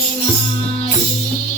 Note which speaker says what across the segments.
Speaker 1: ಮಾರಿ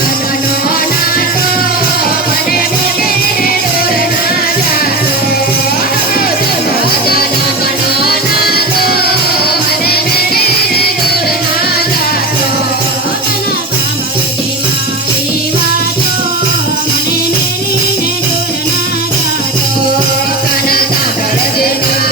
Speaker 2: Yeah.